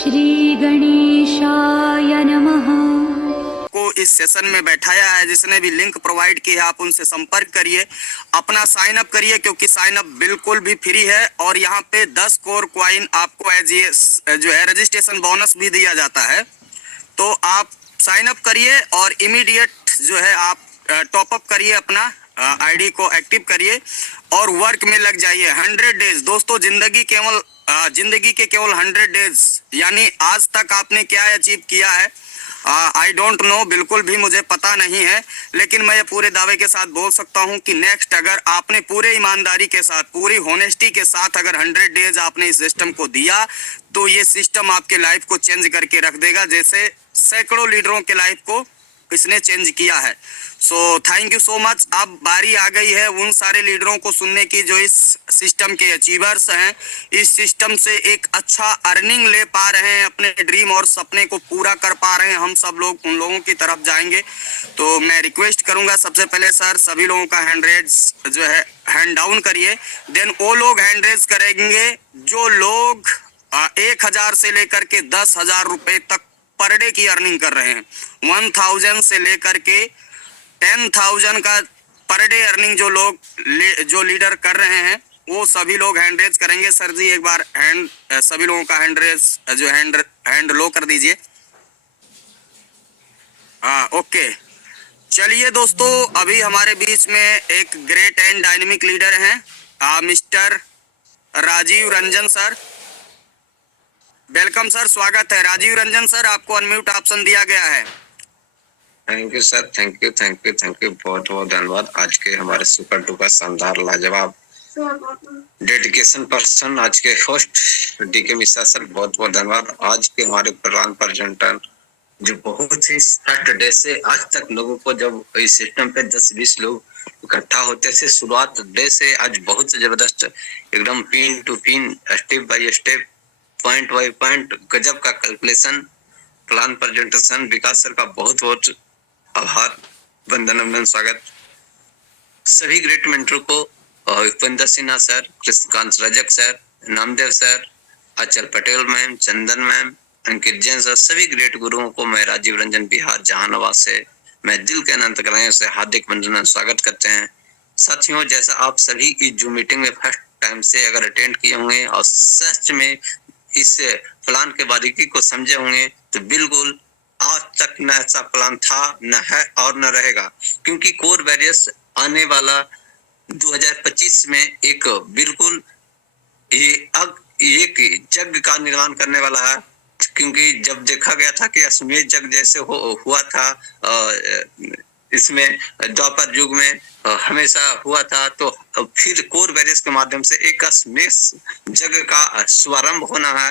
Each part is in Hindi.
श्री गणेशाय नमः। को इस सेशन में बैठाया है, जिसने भी लिंक प्रोवाइड की है आप उनसे संपर्क करिए, अपना साइन अप करिए, क्योंकि साइन अप बिल्कुल भी फ्री है और यहाँ पे 10 कोर क्वाइन आपको एज ये जो है रजिस्ट्रेशन बोनस भी दिया जाता है। तो आप साइन अप करिए और इमीडिएट जो है आप टॉप अप करिए, अपना आईडी को एक्टिव करिए और वर्क में लग जाइए। 100 डेज दोस्तों, जिंदगी के केवल 100 डेज, यानी आज तक आपने क्या अचीव किया है आई डोंट नो, बिल्कुल भी मुझे पता नहीं है, लेकिन मैं ये पूरे दावे के साथ बोल सकता हूं कि नेक्स्ट अगर आपने पूरे ईमानदारी के साथ, पूरी होनेस्टी के साथ अगर 100 डेज आपने इस सिस्टम को दिया तो ये सिस्टम आपके लाइफ को चेंज करके रख देगा, जैसे सैकड़ों लीडरों के लाइफ को इसने चेंज किया है। सो थैंक यू सो मच। अब बारी आ गई है उन सारे लीडरों को सुनने की जो इस सिस्टम के अचीवर्स हैं, इस सिस्टम से एक अच्छा अर्निंग ले पा रहे हैं, अपने ड्रीम और सपने को पूरा कर पा रहे हैं। हम सब लोग उन लोगों की तरफ जाएंगे। तो मैं रिक्वेस्ट करूंगा सबसे पहले सर सभी लोगों का हैंड रेज जो है हैंड डाउन करिए, देन वो लोग हैंड रेज करेंगे जो लोग 1000 से लेकर के 10,000 रुपए तक पर डे की अर्निंग कर रहे हैं। 1000 से लेकर के 10,000 का पर डे अर्निंग जो लीडर कर रहे हैं वो सभी लोग हैंड रेज करेंगे। सर जी एक बार सभी लोगों का हैंड रेज जो हैंड लो कर दीजिए। ओके, चलिए दोस्तों, अभी हमारे बीच में एक ग्रेट एंड डायनेमिक लीडर हैं mister Rajiv Ranjan sir. Welcome sir, स्वागत है। राजीव रंजन सर, आपको अनम्यूट ऑप्शन दिया गया है। Thank you sir, thank you बहुत बहुत धन्यवाद। आज के हमारे सुपर डुपर शानदार लाजवाब डेडिकेशन पर्सन, आज के होस्ट डीके मिश्रा सर, बहुत बहुत धन्यवाद। आज के हमारे प्रधान प्रेजेंटर जो बहुत ही सैटरडे से आज तक लोगों को, जब इस सिस्टम पे 10-20 लोग इकट्ठा होते थे शुरुआत डे से, आज बहुत जबरदस्त एकदम pin to pin, step by step, point by point, गजब का calculation, plan presentation. Vikas sir का बहुत बहुत आभार, वंदन स्वागत। सभी ग्रेट मेंटर को, Upendra Sinha sir, Krishnakant Rajak sir, Namdev sir, अचल पटेल मैम, चंदन मैम, अंकित जैन सर, सभी ग्रेट गुरुओं को मैं राजीव रंजन बिहार जहानाबाद से मैं दिल के अनंत गहराइयों से हार्दिक वंदन स्वागत करते हैं। साथियों, जैसा आप सभी इस जो मीटिंग में फर्स्ट टाइम से अगर अटेंड किए होंगे और सच में इस प्लान के बारीकी को समझे होंगे, तो बिल्कुल आज तक न ऐसा प्लान था, न है और न रहेगा, क्योंकि कोर वैरियर्स आने वाला 2025 में एक बिल्कुल एक जग का निर्माण करने वाला है। क्योंकि जब देखा गया था कि अश्वमेध जग जैसे हुआ था इसमें द्वापर युग में हमेशा हुआ था, तो फिर कोर वैरियर्स के माध्यम से एक अश्वमेध जग का शुभारंभ होना है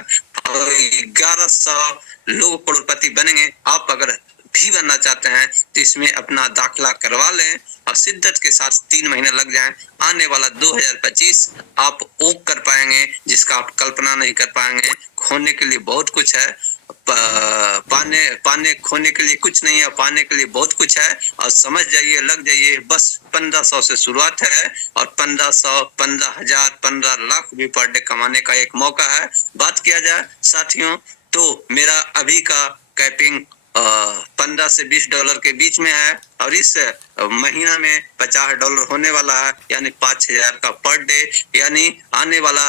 और 1100 लोग करोड़पति बनेंगे। आप अगर भी बनना चाहते हैं तो इसमें अपना दाखिला करवा लें और शिद्दत के साथ 3 महीने लग जाएं। आने वाला 2025 आप ओक कर पाएंगे जिसका आप कल्पना नहीं कर पाएंगे। खोने के लिए बहुत कुछ है, पाने खोने के लिए कुछ नहीं है, पाने के लिए बहुत कुछ है। और समझ जाइए, लग जाइए, बस 1500 से शुरुआत है और 1500, 15,000, 15 लाख भी पर डे कमाने का एक मौका है। बात किया जाए साथियों, तो मेरा अभी का कैपिंग $15 से $20 के बीच में है और इस महीना में $50 होने वाला है, यानी 5,000 का पर डे, यानी आने वाला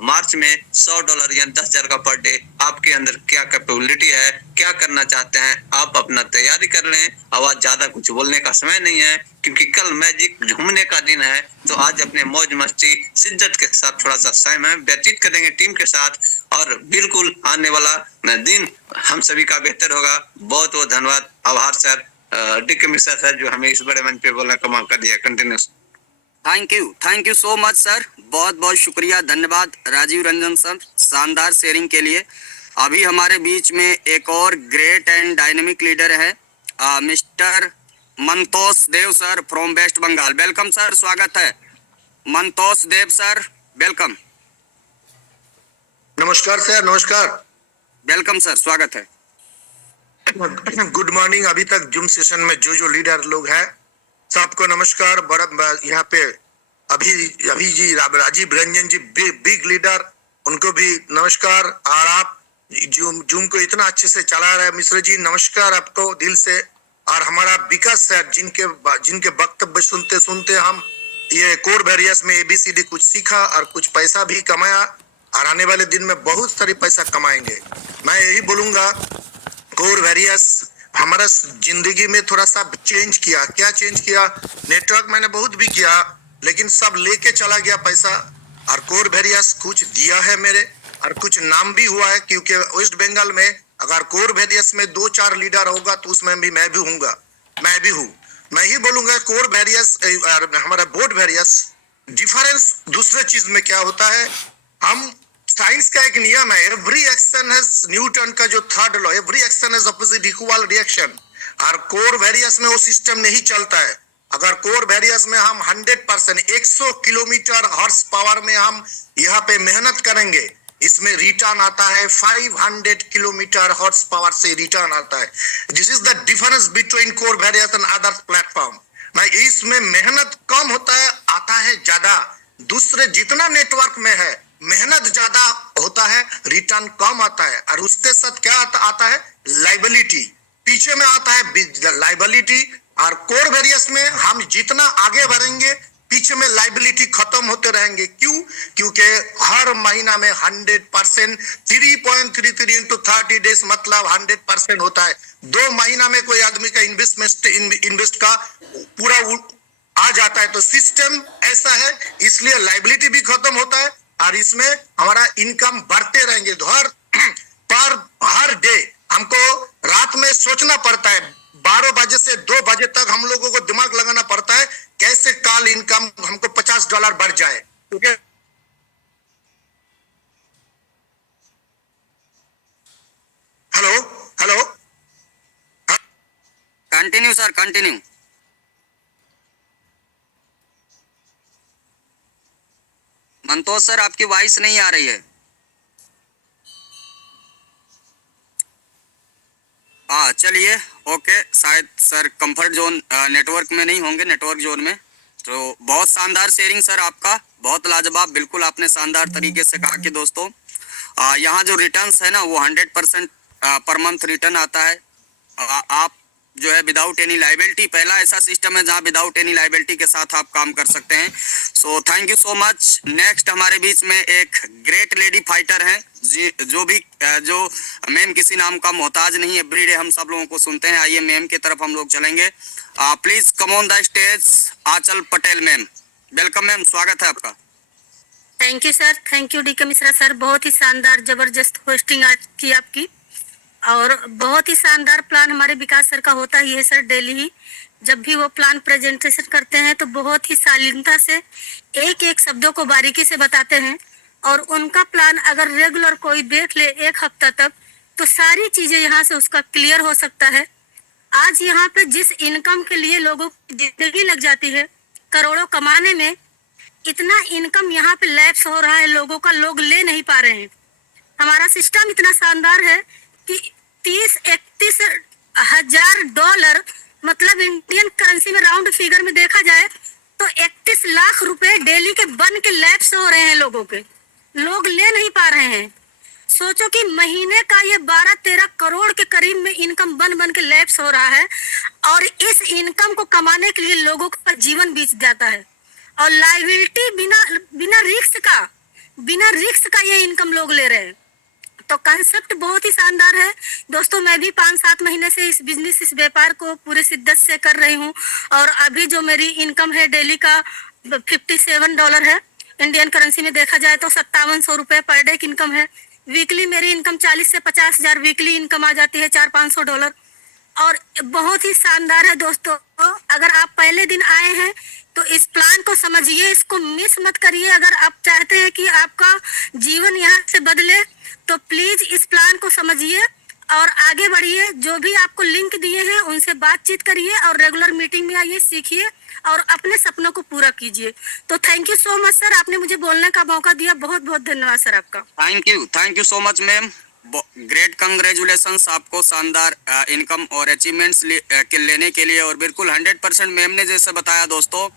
मार्च में $100 या 10,000 का पर डे। आपके अंदर क्या कैपेबिलिटी है, क्या करना चाहते हैं, आप अपना तैयारी कर लें। आवाज ज्यादा कुछ बोलने का समय नहीं है, क्योंकि कल मैजिक झूमने का दिन है। तो आज अपने मौज मस्ती शिद्दत के साथ थोड़ा सा समय व्यतीत करेंगे टीम के साथ, और बिल्कुल आने वाला दिन हम सभी का बेहतर होगा। बहुत बहुत धन्यवाद, आभार सर, डीके मिश्रा सर, जो हमें इस बड़े मंच पे बोलने का मौका दिया। Continuous. Thank you so much sir, बहुत बहुत शुक्रिया, धन्यवाद राजीव रंजन सर शानदार शेयरिंग के लिए। अभी हमारे बीच में एक और ग्रेट एंड डायनेमिक लीडर है mister Mantosh Dev sir from West Bengal. Welcome sir, स्वागत है। Mantosh Dev sir, welcome. नमस्कार सर, नमस्कार। वेलकम सर, स्वागत है। Good morning. अभी तक जूम सेशन में जो लीडर लोग हैं सबको नमस्कार। यहाँ पे अभी जी राजीव रंजन जी बिग लीडर, उनको भी नमस्कार। और आप जूम को इतना अच्छे से चला रहा है। मिश्र जी नमस्कार आपको दिल से। और हमारा विकास सर जिनके वक्तव्य सुनते सुनते हम ये कोर वेरियस में ABCD कुछ सीखा और कुछ पैसा भी कमाया और आने वाले दिन में बहुत सारी पैसा कमाएंगे। मैं यही बोलूंगा कोर वेरियस हमारा जिंदगी में थोड़ा सा चेंज किया। क्या चेंज किया? नेटवर्क मैंने बहुत भी किया लेकिन सब लेके चला गया पैसा। और कोर वेरियस कुछ दिया है मेरे और कुछ नाम भी हुआ है, क्योंकि वेस्ट बंगाल में अगर कोर वेरियस में 2-4 लीडर होगा तो उसमें भी मैं भी हूँ। मैं ही बोलूंगा कोर वेरियस हमारा बोर्ड वेरियस डिफरेंस दूसरे चीज में क्या होता है, हम साइंस का एक नियम है, एवरी एक्शन हैज न्यूटन का जो third law, every action has opposite equal reaction. और कोर वेरियस में वो सिस्टम नहीं चलता है। अगर कोर वेरियस में हम 100% 100 किलोमीटर हॉर्स पावर में हम यहाँ पे मेहनत करेंगे, इसमें रिटर्न आता है 500 किलोमीटर हॉर्स पावर से रिटर्न आता है। This is the difference between core various and other platform. मैं इसमें मेहनत कम होता है, आता है ज्यादा। दूसरे जितना नेटवर्क में है मेहनत ज्यादा होता है, रिटर्न कम आता है। और उसके साथ क्या आता है? लाइबिलिटी पीछे में आता है लाइबिलिटी। और कोर वेरियस में हम जितना आगे बढ़ेंगे पीछे में लाइबिलिटी खत्म होते रहेंगे। क्यों? क्योंकि हर महीना में 100% 3.33 into 30 डेज मतलब 100% होता है। 2 महीना में कोई आदमी का इन्वेस्ट का पूरा आ जाता है। तो सिस्टम ऐसा है, इसलिए लाइबिलिटी भी खत्म होता है और इसमें हमारा इनकम बढ़ते रहेंगे। हर डे हमको रात में सोचना पड़ता है, 12 बजे से 2 बजे तक हम लोगों को दिमाग लगाना पड़ता है कैसे कल इनकम हमको $50 बढ़ जाए। ठीक है, hello continue sir, continue. Mantosh sir आपकी वॉइस नहीं आ रही है। हाँ चलिए, ओके, शायद सर कंफर्ट जोन नेटवर्क में नहीं होंगे, नेटवर्क जोन में। तो बहुत शानदार शेयरिंग सर आपका, बहुत लाजवाब, बिल्कुल आपने शानदार तरीके से कहा कि दोस्तों यहाँ जो रिटर्न्स है ना वो 100% पर मंथ रिटर्न आता है। आप जो है विदाउट एनी लाइबिलिटी, पहला ऐसा सिस्टम है जहाँ विदाउट एनी लाइबिलिटी के साथ आप काम कर सकते हैं। सो thank you so much. Next हमारे बीच में एक ग्रेट लेडी फाइटर हैं जो मैम किसी नाम का मोहताज नहीं, एवरीडे हम सब लोगों को सुनते हैं। आइए मैम की तरफ हम लोग चलेंगे। Please come on the stage Aanchal Patel ma'am. Welcome ma'am, स्वागत है आपका। Thank you sir, thank you DK Mishra sir, बहुत ही शानदार जबरदस्त होस्टिंग आज की आपकी। और बहुत ही शानदार प्लान हमारे विकास सर का होता ही है सर। डेली ही जब भी वो प्लान प्रेजेंटेशन करते हैं तो बहुत ही शालीनता से एक एक शब्दों को बारीकी से बताते हैं। और उनका प्लान अगर रेगुलर कोई देख ले 1 हफ्ता तक तो सारी चीजें यहाँ से उसका क्लियर हो सकता है। आज यहाँ पे जिस इनकम के लिए लोगों की जिंदगी लग जाती है करोड़ों कमाने में, इतना इनकम यहाँ पे लैप्स हो रहा है लोगों का, लोग ले नहीं पा रहे हैं। हमारा सिस्टम इतना शानदार है कि 30-31 हजार डॉलर मतलब इंडियन करेंसी में राउंड फिगर में देखा जाए तो 31 लाख रुपए डेली के बन के लैप्स हो रहे हैं लोगों के, लोग ले नहीं पा रहे हैं। सोचो कि महीने का ये 12-13 करोड़ के करीब में इनकम बन के लैप्स हो रहा है। और इस इनकम को कमाने के लिए लोगों का जीवन बीत जाता है। और लायबिलिटी बिना रिस्क का ये इनकम लोग ले रहे हैं। तो कंसेप्ट बहुत ही शानदार है दोस्तों। मैं भी 5-7 महीने से इस बिजनेस, इस व्यापार को पूरे शिद्दत से कर रही हूँ। और अभी जो मेरी इनकम है डेली का $57 है, इंडियन करेंसी में देखा जाए तो 5700 रुपए पर डे की इनकम है। वीकली मेरी इनकम 40 से 50 हजार वीकली इनकम आ जाती है, $400-500। और बहुत ही शानदार है दोस्तों। अगर आप पहले दिन आए हैं तो इस प्लान को समझिए, इसको मिस मत करिए। अगर आप चाहते हैं कि आपका जीवन यहाँ से बदले तो प्लीज इस प्लान को समझिए और आगे बढ़िए। जो भी आपको लिंक दिए हैं उनसे बातचीत करिए और रेगुलर मीटिंग में आइए, सीखिए और अपने सपनों को पूरा कीजिए। तो thank you so much sir, आपने मुझे बोलने का मौका दिया। बहुत बहुत धन्यवाद सर आपका। Thank you so much ma'am. Great congratulations आपको शानदार इनकम और अचीवमेंट्स लेने के लिए। और बिल्कुल 100% मैम ने जैसे बताया दोस्तों,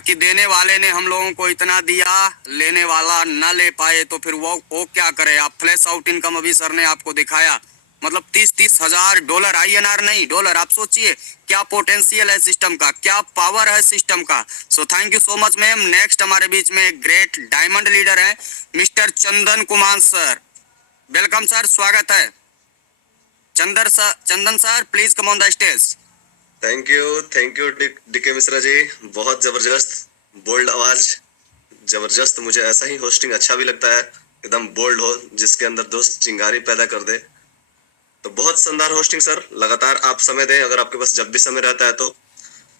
कि देने वाले ने हम लोगों को इतना दिया, लेने वाला ना ले पाए तो फिर वो क्या करे। आप फ्लैश आउट इनकम अभी सर ने आपको दिखाया, मतलब 30-30 हजार डॉलर, INR नहीं डॉलर। आप सोचिए क्या पोटेंशियल है सिस्टम का, क्या पावर है सिस्टम का। So thank you so much ma'am. Next हमारे बीच में एक ग्रेट डायमंड लीडर है mister Chandan Kumar sir. Welcome sir, स्वागत है। Chandan sir please come on the stage. Thank you DK Mishra ji, बहुत जबरदस्त बोल्ड आवाज, जबरदस्त। मुझे ऐसा ही होस्टिंग अच्छा भी लगता है, एकदम बोल्ड हो, जिसके अंदर दोस्त चिंगारी पैदा कर दे। तो बहुत शानदार होस्टिंग सर, लगातार आप समय दें अगर आपके पास जब भी समय रहता है तो।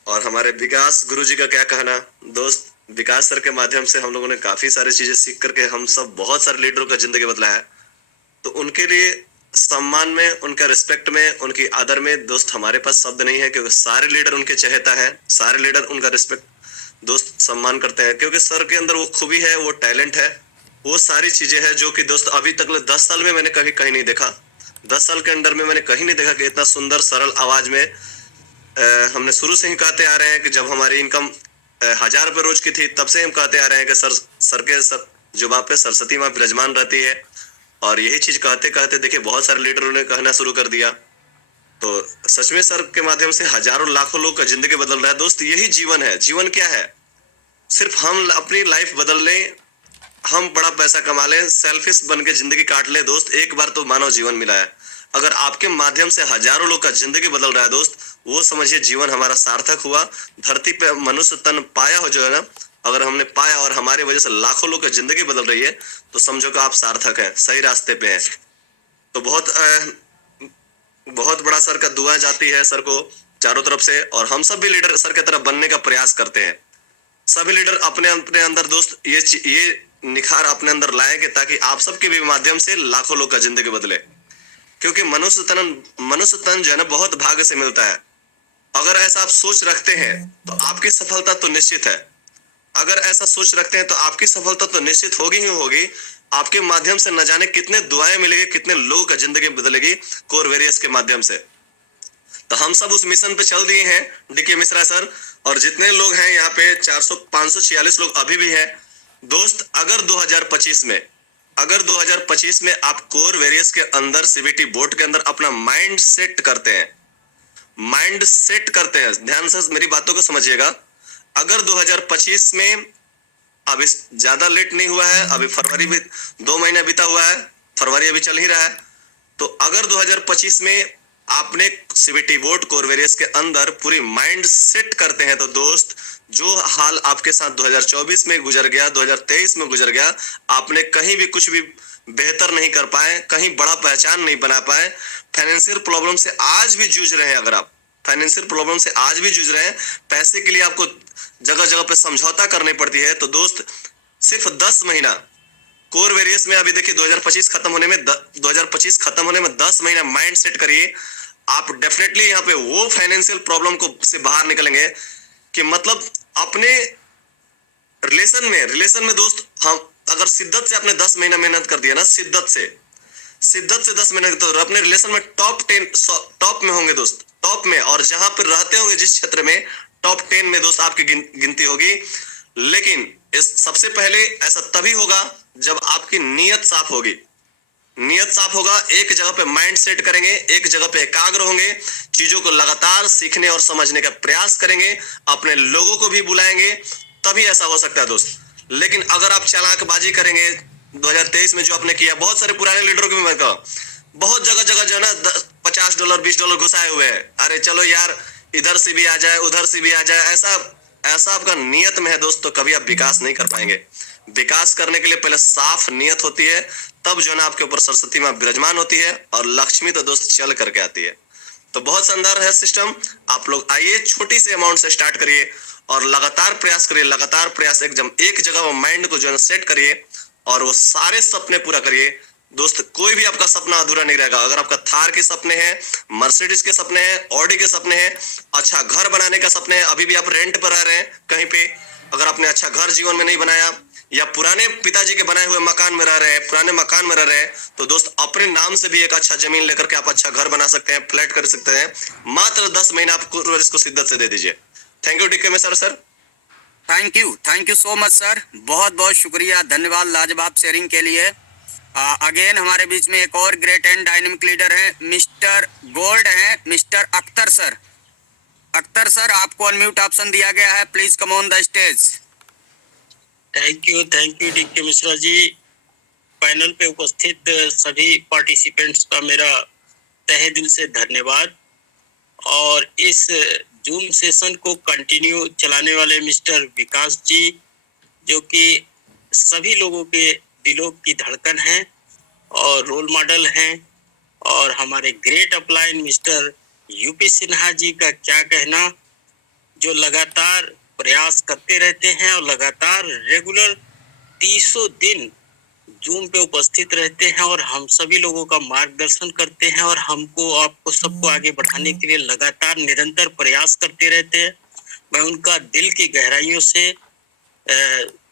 और हमारे विकास गुरुजी का क्या कहना दोस्त, विकास सर के माध्यम से हम लोगों ने काफी सारी चीजें सीख करके हम सब बहुत सारे लीडरों का जिंदगी बदला है। तो उनके लिए सम्मान में, उनका रिस्पेक्ट में, उनकी आदर में दोस्त हमारे पास शब्द नहीं है, क्योंकि सारे लीडर उनके चहेता है, सारे लीडर उनका रिस्पेक्ट दोस्त सम्मान करते हैं, क्योंकि सर के अंदर वो खूबी है, वो टैलेंट है, वो सारी चीजें हैं जो कि दोस्त अभी तक 10 साल में मैंने कहीं नहीं देखा। 10 साल के अंदर में मैंने कहीं नहीं देखा कि इतना सुंदर सरल आवाज में हमने शुरू से ही कहते आ रहे हैं कि जब हमारी इनकम 1000 रुपए रोज की थी तब से हम कहते आ रहे हैं कि सर के जुबान पे सरस्वती माँ विराजमान रहती है। और यही चीज कहते कहते देखिए बहुत सारे लीडरों ने कहना शुरू कर दिया। तो सच में सर के माध्यम से हजारों लाखों लोग का जिंदगी बदल रहा है दोस्त। यही जीवन है। जीवन क्या है? सिर्फ हम अपनी लाइफ बदल लें, हम बड़ा पैसा कमा लें, सेल्फिश बन के जिंदगी काट ले दोस्त। एक बार तो मानव जीवन मिला है, अगर आपके माध्यम से हजारों लोग का जिंदगी बदल रहा है दोस्त, वो समझिए जीवन हमारा सार्थक हुआ। धरती पे मनुष्य तन पाया हो जो है ना, अगर हमने पाया और हमारे वजह से लाखों लोग की जिंदगी बदल रही है तो समझो कि आप सार्थक हैं, सही रास्ते पे हैं। तो बहुत बड़ा सर का दुआ जाती है सर को चारों तरफ से, और हम सब भी लीडर सर की तरफ बनने का प्रयास करते हैं। सभी लीडर अपने अपने अंदर दोस्त ये निखार अपने अंदर लाएंगे ताकि आप सबके भी माध्यम से लाखों लोग का जिंदगी बदले। क्योंकि मनुष्य तन जो है ना बहुत भाग्य से मिलता है। अगर ऐसा आप सोच रखते हैं तो आपकी सफलता तो निश्चित है। अगर ऐसा सोच रखते हैं तो आपकी सफलता तो निश्चित होगी ही होगी। आपके माध्यम से न जाने कितने दुआएं मिलेगी, कितने लोगों का जिंदगी बदलेगी कोर वेरियस के माध्यम से। तो हम सब उस मिशन पे चल दिए हैं डीके मिश्रा सर, और जितने लोग हैं यहाँ पे 546 लोग अभी भी हैं दोस्त। अगर 2025 में आप कोर वेरियस के अंदर CBT बोर्ड के अंदर अपना माइंड सेट करते हैं, ध्यान से मेरी बातों को समझिएगा। अगर 2025 में, अभी ज्यादा लेट नहीं हुआ है, अभी फरवरी भी 2 महीना बीता हुआ है, फरवरी अभी चल ही रहा है। तो अगर 2025 में आपने CBT बोर्ड कोर वेरियस के अंदर पूरी माइंड सेट करते हैं तो दोस्त, जो हाल आपके साथ 2024 में गुजर गया, 2023 में गुजर गया, आपने कहीं भी कुछ भी बेहतर नहीं कर पाए, कहीं बड़ा पहचान नहीं बना पाए, फाइनेंशियल प्रॉब्लम से आज भी जूझ रहे हैं। अगर आप फाइनेंशियल प्रॉब्लम से आज भी जूझ रहे हैं, पैसे के लिए आपको जगह जगह पे समझौता करनी पड़ती है, तो दोस्त सिर्फ 10 महीना कोर वेरियस में, अभी देखिए 2025 खत्म होने में 10 महीना माइंड सेट करिए। आप डेफिनेटली यहाँ पे वो फाइनेंशियल प्रॉब्लम को से बाहर निकलेंगे कि मतलब अपने रिलेशन में दोस्त, हम अगर शिद्दत से आपने 10 महीना मेहनत कर दिया ना, शिद्दत से 10 महीना, तो अपने रिलेशन में टॉप में होंगे दोस्त, टॉप में। और जहां पर रहते होंगे जिस क्षेत्र में, टॉप 10 में दोस्त आपकी गिनती होगी। लेकिन इस सबसे पहले ऐसा तभी होगा जब आपकी नीयत साफ होगी। एक जगह पे माइंड सेट करेंगे, एक जगह पे एकाग्र होंगे, चीजों को लगातार सीखने और समझने का प्रयास करेंगे, अपने लोगों को भी बुलाएंगे, तभी ऐसा हो सकता है दोस्त। लेकिन अगर आप चालाकबाजी करेंगे 2023 में जो आपने किया, बहुत सारे पुराने लीडरों को भी मैं कहूं, बहुत जगह जो है ना $50 $20 घुसाए हुए हैं। अरे चलो यार, इधर से भी आ जाए, उधर से भी आ जाए, ऐसा आपका नियत में है दोस्त, तो कभी आप विकास नहीं कर पाएंगे। विकास करने के लिए पहले साफ नियत होती है, तब जो है ना आपके ऊपर सरस्वती माँ विराजमान होती है, और लक्ष्मी तो दोस्त चल करके आती है। तो बहुत शानदार है सिस्टम। आप लोग आइए, छोटी सी अमाउंट से स्टार्ट करिए और लगातार प्रयास करिए, एक जगह वो माइंड को जो है सेट करिए और वो सारे सपने पूरा करिए दोस्त। कोई भी आपका सपना अधूरा नहीं रहेगा। अगर आपका थार के सपने हैं, मर्सिडीज के सपने हैं, ऑडी के सपने हैं, अच्छा घर बनाने का सपने हैं, अभी भी आप रेंट पर रह रहे हैं कहीं पे, अगर आपने अच्छा घर जीवन में नहीं बनाया, या पुराने पिताजी के बनाए हुए मकान में रह रहे हैं, पुराने मकान में रह रहे हैं, तो दोस्त अपने नाम से भी एक अच्छा जमीन लेकर के आप अच्छा घर बना सकते हैं, फ्लैट कर सकते हैं। मात्र 10 महीना आपको इसको शिद्दत से दे दीजिए। Thank you DK Mishra sir. Thank you so much sir, बहुत बहुत शुक्रिया, धन्यवाद लाजवाब शेयरिंग के लिए। अगेन हमारे बीच में एक और ग्रेट एंड डायनेमिक लीडर है, मिस्टर गोल्ड है, mister Akhtar sir. Akhtar sir, आपको अनम्यूट ऑप्शन दिया गया है, please come on the stage. Thank you DK Mishra ji. Panel पे उपस्थित सभी पार्टिसिपेंट्स का मेरा तहे दिल से धन्यवाद। और इस जूम सेशन को कंटिन्यू चलाने वाले मिस्टर विकास जी, जो कि सभी लोगों के दिलों की धड़कन हैं और रोल मॉडल हैं। और हमारे great upline mister UP Sinha ji का क्या कहना, जो लगातार प्रयास करते रहते हैं और लगातार रेगुलर 300 दिन जूम पे उपस्थित रहते हैं और हम सभी लोगों का मार्गदर्शन करते हैं और हमको आपको सबको आगे बढ़ाने के लिए लगातार निरंतर प्रयास करते रहते हैं। मैं उनका दिल की गहराइयों से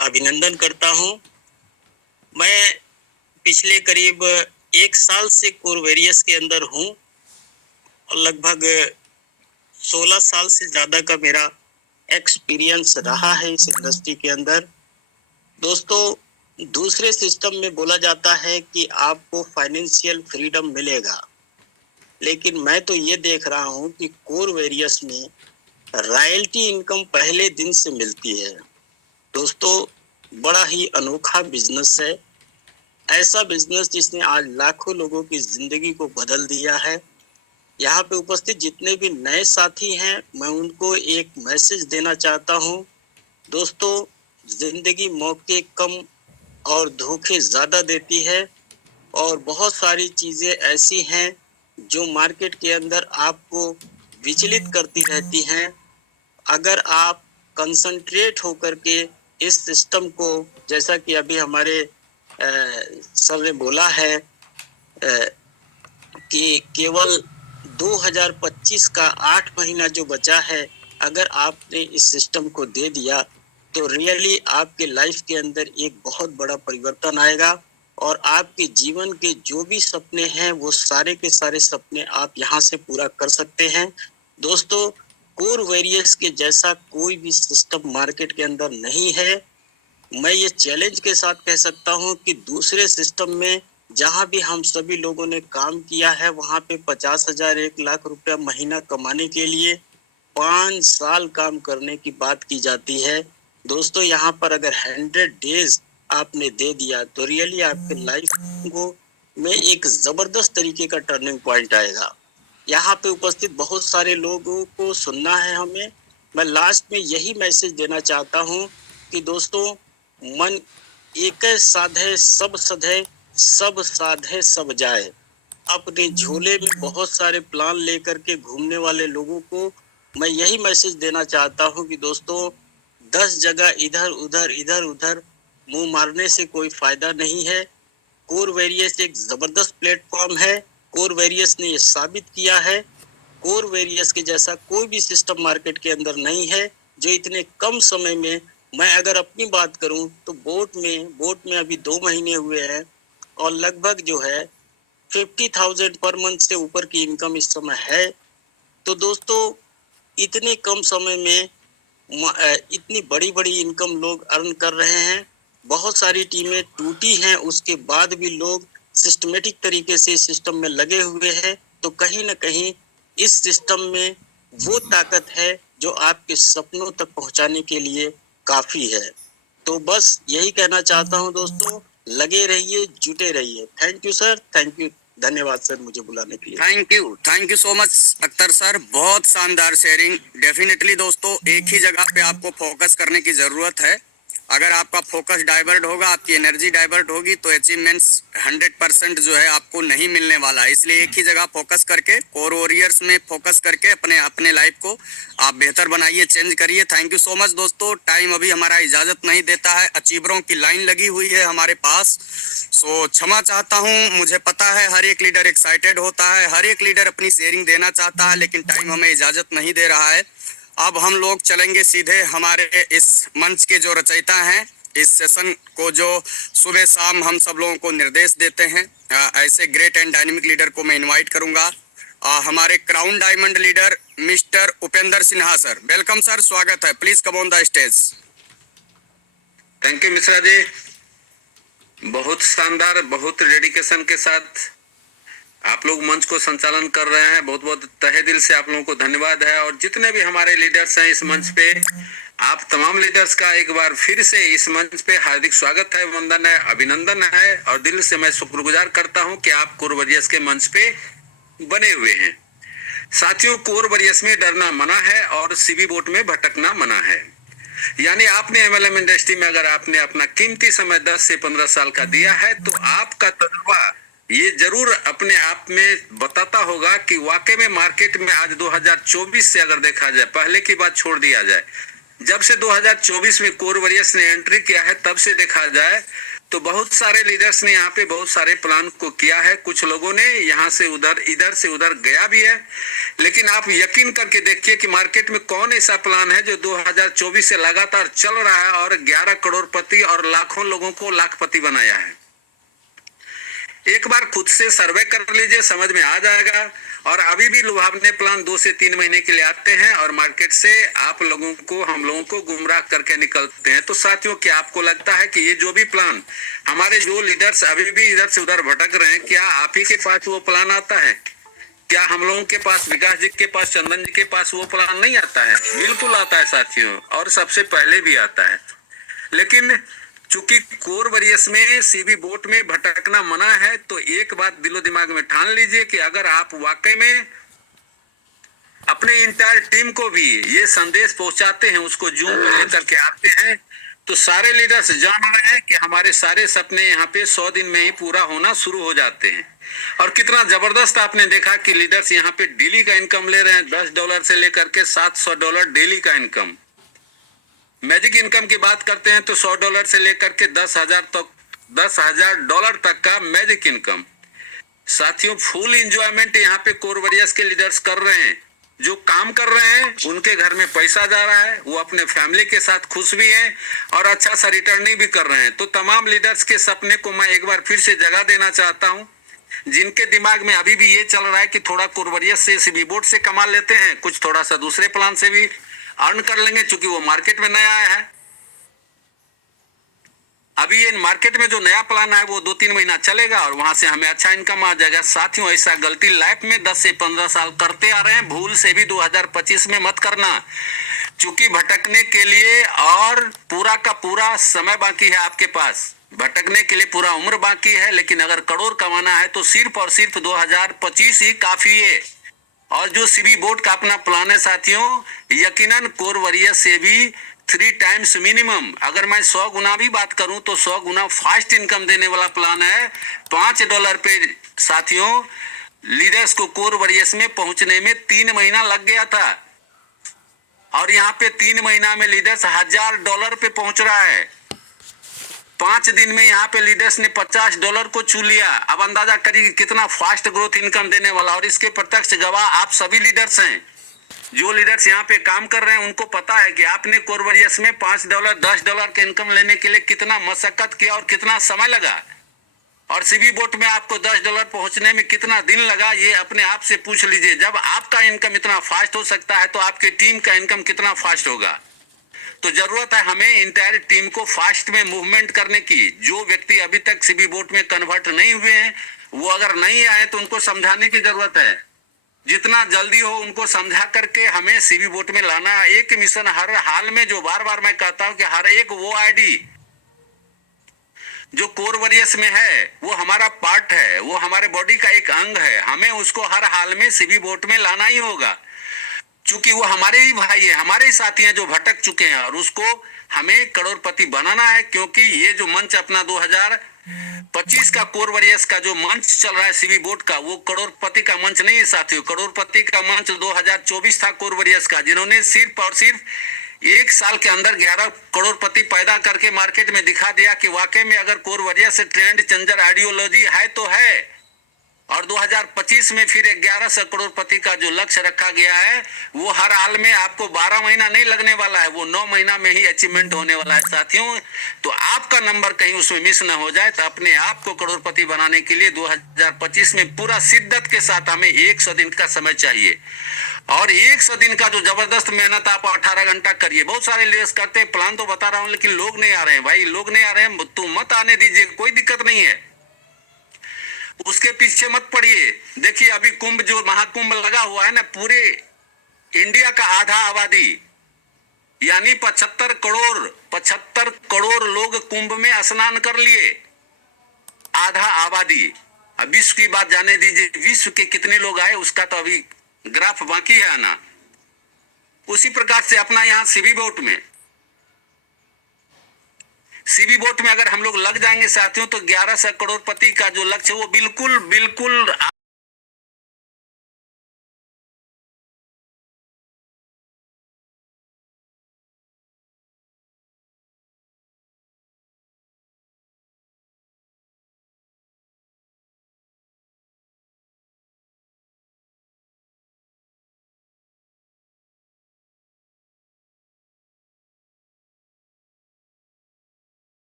अभिनंदन करता हूं। मैं पिछले करीब 1 साल से कोरवेरियस के अंदर हूं और लगभग 16 साल से ज्यादा का मेरा एक्सपीरियंस रहा है इस इंडस्ट्री के अंदर। दोस्तों, दूसरे सिस्टम में बोला जाता है कि आपको फाइनेंशियल फ्रीडम मिलेगा, लेकिन मैं तो ये देख रहा हूं कि कोरवेरियस में रॉयल्टी इनकम पहले दिन से मिलती है। दोस्तों, बड़ा ही अनोखा बिजनेस है, ऐसा बिजनेस जिसने आज लाखों लोगों की जिंदगी को बदल दिया है। यहाँ पे उपस्थित जितने भी नए साथी हैं, मैं उनको एक मैसेज देना चाहता हूँ। दोस्तों, जिंदगी मौके कम और धोखे ज़्यादा देती है और बहुत सारी चीज़ें ऐसी हैं जो मार्केट के अंदर आपको विचलित करती रहती हैं। अगर आप कंसंट्रेट होकर के इस सिस्टम को, जैसा कि अभी हमारे सर ने बोला है कि केवल 2025 का 8 महीना जो बचा है, अगर आपने इस सिस्टम को दे दिया तो रियली आपके लाइफ के अंदर एक बहुत बड़ा परिवर्तन आएगा और आपके जीवन के जो भी सपने हैं वो सारे के सारे सपने आप यहाँ से पूरा कर सकते हैं। दोस्तों, कोरवेरियस के जैसा कोई भी सिस्टम मार्केट के अंदर नहीं है। मैं ये चैलेंज के साथ कह सकता हूँ कि दूसरे सिस्टम में जहाँ भी हम सभी लोगों ने काम किया है, वहाँ पे 50,000 1 लाख रुपया महीना कमाने के लिए 5 साल काम करने की बात की जाती है। दोस्तों, यहाँ पर अगर 100 डेज आपने दे दिया तो रियली आपके लाइफ को में एक जबरदस्त तरीके का टर्निंग पॉइंट आएगा। यहाँ पे उपस्थित बहुत सारे लोगों को सुनना है हमें। मैं लास्ट में यही मैसेज देना चाहता हूँ कि दोस्तों, मन एक साधे सब सधे, सब साधे सब जाए। अपने झोले में बहुत सारे प्लान लेकर के घूमने वाले लोगों को मैं यही मैसेज देना चाहता हूँ कि दोस्तों, 10 जगह इधर उधर मुंह मारने से कोई फायदा नहीं है। कोरवेरियस एक जबरदस्त प्लेटफॉर्म है। कोरवेरियस ने ये साबित किया है, कोरवेरियस के जैसा कोई भी सिस्टम मार्केट के अंदर नहीं है जो इतने कम समय में, मैं अगर अपनी बात करूं तो बोट में अभी 2 महीने हुए हैं और लगभग जो है 50,000 पर मंथ से ऊपर की इनकम इस समय है। तो दोस्तों, इतने कम समय में इतनी बड़ी बड़ी इनकम लोग अर्न कर रहे हैं। बहुत सारी टीमें टूटी हैं, उसके बाद भी लोग सिस्टमेटिक तरीके से इस सिस्टम में लगे हुए हैं। तो कहीं ना कहीं इस सिस्टम में वो ताकत है जो आपके सपनों तक पहुंचाने के लिए काफी है। तो बस यही कहना चाहता हूं दोस्तों, लगे रहिए, जुटे रहिए। Thank you sir, thank you, धन्यवाद सर मुझे बुलाने के लिए। Thank you so much Akhtar sir, बहुत शानदार शेयरिंग। डेफिनेटली दोस्तों, एक ही जगह पे आपको फोकस करने की जरूरत है। अगर आपका फोकस डाइवर्ट होगा, आपकी एनर्जी डाइवर्ट होगी, तो अचीवमेंट्स 100% जो है आपको नहीं मिलने वाला है। इसलिए एक ही जगह फोकस करके, कोर वॉरियर्स में फोकस करके अपने लाइफ को आप बेहतर बनाइए, चेंज करिए। थैंक यू सो मच दोस्तों। टाइम अभी हमारा इजाजत नहीं देता है, अचीवरों की लाइन लगी हुई है हमारे पास, सो क्षमा चाहता हूँ। मुझे पता है हर एक लीडर एक्साइटेड होता है, हर एक लीडर अपनी शेयरिंग देना चाहता है, लेकिन टाइम हमें इजाजत नहीं दे रहा है। अब हम लोग चलेंगे सीधे हमारे इस मंच के जो रचयिता हैं, इस सेशन को जो सुबह शाम हम सब लोगों को निर्देश देते हैं, ऐसे ग्रेट एंड डायनेमिक लीडर को मैं इनवाइट करूंगा। हमारे crown diamond leader mister Upendra Sinha sir, welcome sir, स्वागत है, please come on the stage. Thank you Mishra ji, बहुत शानदार, बहुत डेडिकेशन के साथ आप लोग मंच को संचालन कर रहे हैं। बहुत बहुत तहे दिल से आप लोगों को धन्यवाद है। और जितने भी हमारे लीडर्स हैं इस मंच पे, आप तमाम लीडर्स का एक बार फिर से इस मंच पे हार्दिक स्वागत है, वंदन है, अभिनंदन है। और दिल से मैं शुक्रगुजार करता हूं कि आप कोर वॉरियर्स के मंच पे बने हुए हैं। साथियों, कोर वॉरियर्स में डरना मना है और सीबी बोट में भटकना मना है। यानी आपने एमएलएम इंडस्ट्री में अगर आपने अपना कीमती समय 10 से 15 साल का दिया है तो आपका तजुर्बा ये जरूर अपने आप में बताता होगा कि वाकई में मार्केट में आज 2024 से अगर देखा जाए, पहले की बात छोड़ दिया जाए, जब से 2024 में कोर वॉरियर्स ने एंट्री किया है तब से देखा जाए तो बहुत सारे लीडर्स ने यहाँ पे बहुत सारे प्लान को किया है। कुछ लोगों ने यहाँ से उधर, इधर से उधर गया भी है, लेकिन आप यकीन करके देखिए कि मार्केट में कौन ऐसा प्लान है जो 2024 से लगातार चल रहा है और 11 करोड़पति और लाखों लोगों को लाखपति बनाया है। एक बार खुद से सर्वे कर लीजिए, समझ में आ जाएगा। और अभी भी लुभावने प्लान 2 से 3 महीने के लिए आते हैं और मार्केट से आप लोगों को, हम लोगों को गुमराह करके निकलते हैं। तो साथियों, क्या आपको लगता है कि ये जो भी प्लान हमारे जो लीडर्स अभी भी इधर से उधर भटक रहे हैं, क्या आप ही के पास वो प्लान आता है? क्या हम लोगों के पास, विकास जी के पास, चंदन जी के पास वो प्लान नहीं आता है? बिल्कुल आता है साथियों, और सबसे पहले भी आता है। लेकिन चूंकि कोर वॉरियर्स में सीबी बोट में भटकना मना है, तो एक बात दिलो दिमाग में ठान लीजिए कि अगर आप वाकई में अपने इंटायर टीम को भी ये संदेश पहुंचाते हैं, उसको जूम में लेकर के आते हैं, तो सारे लीडर्स जान रहे हैं कि हमारे सारे सपने यहाँ पे 100 दिन में ही पूरा होना शुरू हो जाते हैं। और कितना जबरदस्त आपने देखा कि लीडर्स यहाँ पे डेली का इनकम ले रहे हैं, $10 से लेकर के $700 डेली का इनकम। मैजिक इनकम की बात करते हैं तो $100 से लेकर के $10,000 तक का मैजिक इनकम। साथियों, फुल एंजॉयमेंट यहाँ पे कोर वॉरियर्स के लीडर्स कर रहे हैं। जो काम कर रहे हैं उनके घर में पैसा जा रहा है, वो अपने फैमिली के साथ खुश भी हैं और अच्छा सा रिटर्निंग भी कर रहे हैं। तो तमाम लीडर्स के सपने को मैं एक बार फिर से जगह देना चाहता हूँ। जिनके दिमाग में अभी भी ये चल रहा है कि थोड़ा कोर वॉरियर्स से, सीबी बोट से कमा लेते हैं, कुछ थोड़ा सा दूसरे प्लान से भी अर्न कर लेंगे, चूंकि वो मार्केट में नया आया है। अभी ये मार्केट में जो नया प्लान है वो 2-3 महीना चलेगा और वहां से हमें अच्छा इनकम आ जाएगा। साथियों, ऐसा गलती लाइफ में 10 से 15 साल करते आ रहे हैं, भूल से भी 2025 में मत करना, चूंकि भटकने के लिए और पूरा का पूरा समय बाकी है आपके पास, भटकने के लिए पूरा उम्र बाकी है। लेकिन अगर करोड़ कमाना है तो सिर्फ और सिर्फ 2025 ही काफी है। और जो सीबी बोट का अपना प्लान है साथियों, यकीनन कोर वॉरियर्स से भी 3 टाइम्स मिनिमम, अगर मैं 100 गुना भी बात करूं तो 100 गुना फास्ट इनकम देने वाला प्लान है। $5 पे साथियों लीडर्स को कोर वॉरियर्स में पहुंचने में 3 महीना लग गया था और यहाँ पे 3 महीना में लीडर्स $1000 पे पहुंच रहा है। 5 दिन में यहाँ पे लीडर्स ने $50 को छू लिया। अब अंदाजा करिए कितना फास्ट ग्रोथ इनकम देने वाला। और इसके प्रत्यक्ष गवाह आप सभी लीडर्स हैं। जो लीडर्स यहाँ पे काम कर रहे हैं उनको पता है कि आपने कोर वॉरियर्स में $5, $10 के इनकम लेने के लिए कितना मशक्कत किया और कितना समय लगा, और सीबी बोट में आपको $10 पहुंचने में कितना दिन लगा, ये अपने आप से पूछ लीजिए। जब आपका इनकम इतना फास्ट हो सकता है तो आपके टीम का इनकम कितना फास्ट होगा। तो जरूरत है हमें इंटायर टीम को फास्ट में मूवमेंट करने की। जो व्यक्ति अभी तक सीबी बोट में कन्वर्ट नहीं हुए हैं, वो अगर नहीं आए तो उनको समझाने की जरूरत है। जितना जल्दी हो उनको समझा करके हमें सीबी बोट में लाना है। एक मिशन हर हाल में, जो बार बार मैं कहता हूं कि हर एक वो आईडी जो कोर वॉरियर्स में है वो हमारा पार्ट है, वो हमारे बॉडी का एक अंग है। हमें उसको हर हाल में सीबी बोट में लाना ही होगा, क्योंकि वो हमारे ही भाई है, हमारे ही साथी हैं जो भटक चुके हैं, और उसको हमें करोड़पति बनाना है। क्योंकि ये जो मंच अपना 2025 का कोर वॉरियर्स का जो मंच चल रहा है सीबी बोट का, वो करोड़पति का मंच नहीं है साथियों। करोड़पति का मंच 2024 था कोर वॉरियर्स का, जिन्होंने सिर्फ और सिर्फ 1 साल के अंदर 11 करोड़पति पैदा करके मार्केट में दिखा दिया कि वाकई में अगर कोर वॉरियर्स से ट्रेंड चेंजर आइडियोलॉजी है तो है। और 2025 में फिर 1100 करोड़पति का जो लक्ष्य रखा गया है वो हर हाल में आपको 12 महीना नहीं लगने वाला है, वो 9 महीना में ही अचीवमेंट होने वाला है साथियों। तो आपका नंबर कहीं उसमें मिस न हो जाए। तो अपने आप को करोड़पति बनाने के लिए 2025 में पूरा शिद्दत के साथ हमें 100 दिन का समय चाहिए, और 100 दिन का जो जबरदस्त मेहनत आप 18 घंटा करिए। बहुत सारे लीडर्स करते हैं, प्लान तो बता रहा हूं, लेकिन लोग नहीं आ रहे हैं। भाई लोग नहीं आ रहे हैं तो मत आने दीजिए, कोई दिक्कत नहीं है, उसके पीछे मत पड़िए। देखिए अभी कुंभ जो महाकुंभ लगा हुआ है ना, पूरे इंडिया का आधा आबादी यानी 75 करोड़ लोग कुंभ में स्नान कर लिए, आधा आबादी। अब विश्व की बात जाने दीजिए, विश्व के कितने लोग आए उसका तो अभी ग्राफ बाकी है आना। उसी प्रकार से अपना यहाँ सीबी बोट में अगर हम लोग लग जाएंगे साथियों, तो 1100 करोड़पति का जो लक्ष्य वो बिल्कुल